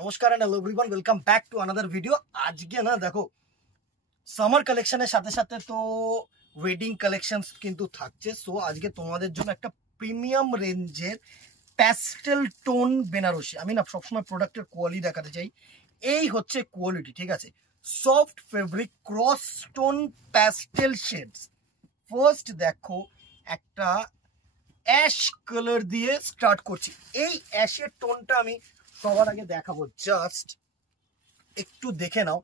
নমস্কার and hello everyone, welcome back to another video. আজকে না দেখো, সামার কালেকশনের সাথে সাথে তো ওয়েডিং কালেকশন কিন্তু থাকছে। সো আজকে তোমাদের জন্য একটা প্রিমিয়াম রেঞ্জের প্যাস্টেল টোন বেনারসি। আমি না সবসময় প্রোডাক্টের কোয়ালিটি দেখাতে চাই। এই হচ্ছে কোয়ালিটি, ঠিক আছে? Soft fabric cross tone pastel shades. First দেখো, একটা অ্যাশ কালার দিয়ে স্টার্ট করছি। এই অ্যাশের টোনটা আমি সবার আগে দেখাবো, জাস্ট একটু দেখে নাও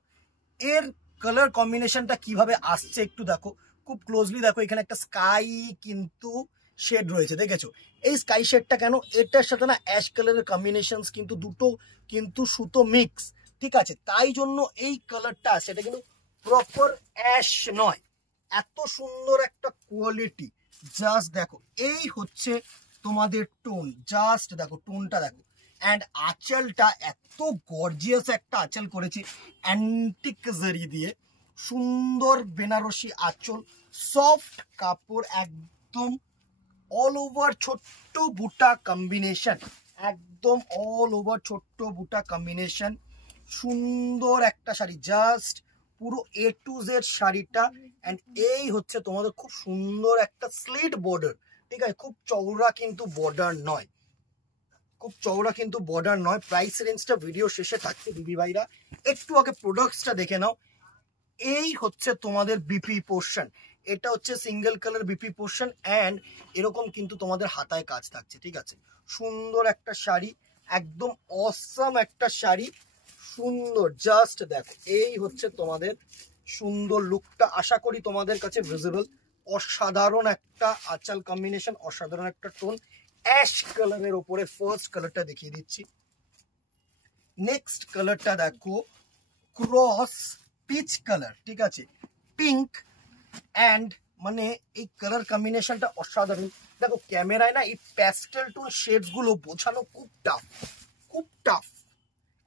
এর কালার কম্বিনেশনটা কিভাবে আসছে। একটু দেখো, খুব ক্লোজলি দেখো, এখানে একটা স্কাই কিন্তু শেড রয়েছে, দেখেছো? এই স্কাই শেডটা কেন? এটার সাথে না অ্যাশ কালারের কম্বিনেশন কিন্তু দুটো কিন্তু সুতো মিক্স, ঠিক আছে? তাই জন্য এই কালারটা আসে, এটা কিন্তু প্রপার অ্যাশ নয়। এত সুন্দর একটা কোয়ালিটি, জাস্ট দেখো। এই হচ্ছে তোমাদের টোন, জাস্ট দেখো টোনটা দেখো। অ্যান্ড আঁচলটা এত গর্জিয়াস একটা আঁচল করেছি অ্যান্টিক জারি দিয়ে, সুন্দর বেনারসি আঁচল, সফট কাপড়, একদম অল ওভার ছোট্ট বুটা কম্বিনেশন, একদম অল ওভার ছোট্ট বুটা কম্বিনেশন। সুন্দর একটা শাড়ি, জাস্ট পুরো এ টু জেড শাড়িটা। অ্যান্ড এই হচ্ছে তোমাদের খুব সুন্দর একটা স্লিট বর্ডার, ঠিক আছে? খুব চওড়া কিন্তু বর্ডার নয়, খুব চওড়া কিন্তু বর্ডার নয়। প্রাইস রেঞ্জটা ভিডিও শেষে থাকছে দিদি ভাইরা, একটু আগে প্রোডাক্টসটা দেখে নাও। এই হচ্ছে তোমাদের বিপি পোর্শন, এটা হচ্ছে single colour BP portion. And এরকম কিন্তু তোমাদের হাতায় কাজ থাকছে, ঠিক আছে? সুন্দর একটা শাড়ি, একদম অসাম একটা শাড়ি, সুন্দর। জাস্ট দেখো, এই হচ্ছে তোমাদের সুন্দর লুকটা, আশা করি তোমাদের কাছে ভিজিবল। অসাধারণ একটা আঁচল কম্বিনেশন, অসাধারণ একটা টোন, অ্যাশ কালারের ওপরে ফার্স্ট কালারটা দেখিয়ে দিচ্ছি। নেক্সট কালারটা দেখো, ক্রস পিচ কালার, ঠিক আছে? পিঙ্ক অ্যান্ড মানে এই কালার কম্বিনেশনটা অসাধারণ। দেখো ক্যামেরায় না এই প্যাস্টেল টোন শেডস গুলো বোঝানো খুব টাফ, খুব টাফ।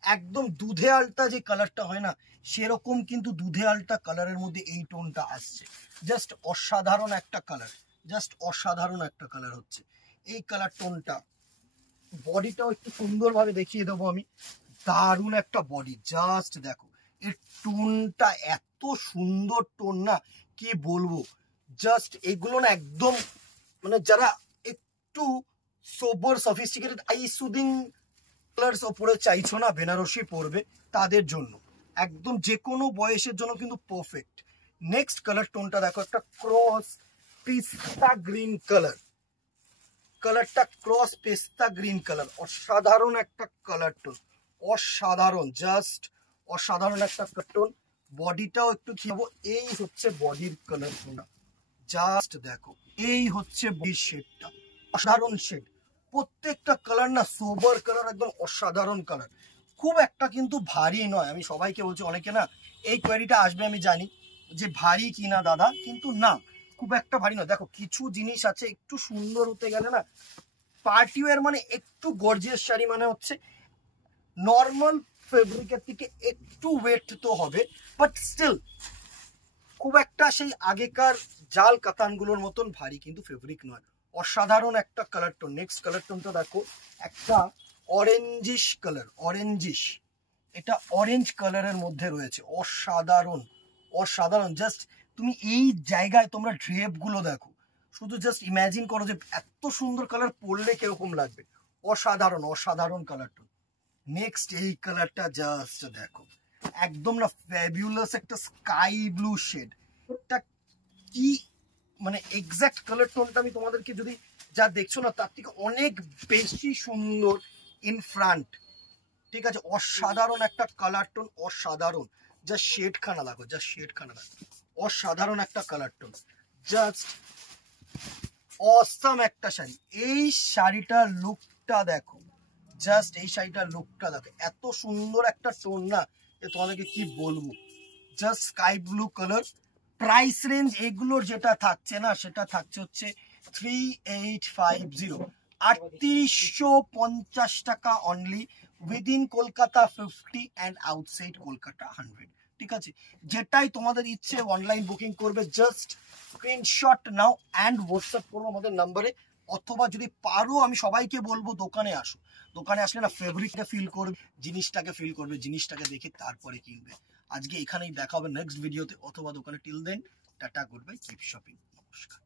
একদম দুধে আলতা যে কালারটা হয় না, সেরকম কিন্তু দুধে আলতা কালারের মধ্যে এই টোনটা আসছে। জাস্ট অসাধারণ একটা কালার, জাস্ট অসাধারণ একটা কালার হচ্ছে এই কালার টোনটা। বডিটাও একটু সুন্দরভাবে দেখিয়ে দেবো আমি, দারুণ একটা বডি, জাস্ট দেখো। এর টোনটা এত সুন্দর টোন না, কি বলবো। জাস্ট এগুলো না একদম মানে যারা একটু সোবার সফিস্টিকেটেড আই সুদিং কালার্স ওপরে চাইছো না বেনারসি পরবে, তাদের জন্য একদম যে কোনো বয়সের জন্য কিন্তু পারফেক্ট। নেক্সট কালার টোনটা দেখো, একটা ক্রস পিস্তা গ্রিন কালার, কালারটা ক্রস পেস্তা গ্রিন কালার, অসাধারণ একটা কালার টোন, অসাধারণ, জাস্ট অসাধারণ একটা টোন। বডিটাও একটু খেয়াবো, এই হচ্ছে বডির কালার টোনটা, জাস্ট দেখো। এই হচ্ছে বডির শেডটা, অসাধারণ শেড। প্রত্যেকটা কালার না সোবার কালার, একদম অসাধারণ কালার, খুব একটা কিন্তু ভারী নয়। আমি সবাইকে বলছি, অনেকে না এই কোয়ালিটিটা আসবে আমি জানি যে ভারী কিনা দাদা, কিন্তু না, খুব একটা ভারী নয়। দেখো কিছু জিনিস আছে একটু সুন্দর হতে গেলে না, পার্টি ওয়্যার মানে একটু গর্জিয়াস শাড়ি মানে হচ্ছে নর্মাল ফেব্রিকের থেকে একটু ওয়েট তো হবে, বাট স্টিল খুব একটা সেই আগেকার জাল কাতানগুলোর মতন ভারী কিন্তু ফেব্রিক নয়। অসাধারণ একটা কালার টোন। নেক্সট কালার টোনটা দেখো, একটা অরেঞ্জিশ কালার, অরেঞ্জিশ, এটা অরেঞ্জ কালারের মধ্যে রয়েছে, অসাধারণ, অসাধারণ। জাস্ট তুমি এই জায়গায় তোমরা ড্রেপ গুলো দেখো, শুধু জাস্ট ইমাজিন করো যে এত সুন্দর কালার পরলে কিরকম লাগবে। অসাধারণ, অসাধারণ কালার টোন। নেক্সট এই কালারটা জাস্ট দেখো, একদম না ফ্যাবুলাস একটা স্কাই ব্লু শেড। এটা কি মানে এক্সাক্ট কালার টোনটা আমি তোমাদেরকে যদি যা দেখছো না, তার থেকে অনেক বেশি সুন্দর ইন ফ্রন্ট, ঠিক আছে? অসাধারণ একটা কালার টোন, অসাধারণ। যা শেড খানা দেখো, যা শেড খানা দেখো, অসাধারণ একটা কালার টোন, জাস্ট অসাম একটা শাড়ি। এই শাড়িটার লুকটা দেখো, জাস্ট এই শাড়িটার লুকটা দেখো, এত সুন্দর একটা টোন না যে তোমাদেরকে কি বলবো। Just sky blue colour. Price range এগুলোর যেটা থাকছে না, সেটা থাকছে হচ্ছে 3850, 3850 টাকা only, within Kolkata 50 and outside Kolkata 100, ঠিক আছে? যেটাই তোমাদের ইচ্ছে অনলাইন বুকিং করবে, just screenshot now and WhatsApp করো আমাদের নাম্বারে। অথবা যদি পারো আমি সবাইকে বলবো দোকানে আসো, দোকানে আসলে না ফেব্রিকটা ফিল করবে, জিনিসটাকে ফিল করবে, জিনিসটাকে দেখে তারপরে কিনবে। আজকে এখানেই দেখা হবে নেক্সট ভিডিওতে অথবা দোকানে। Till then tata, good bye, keep shopping, নমস্কার।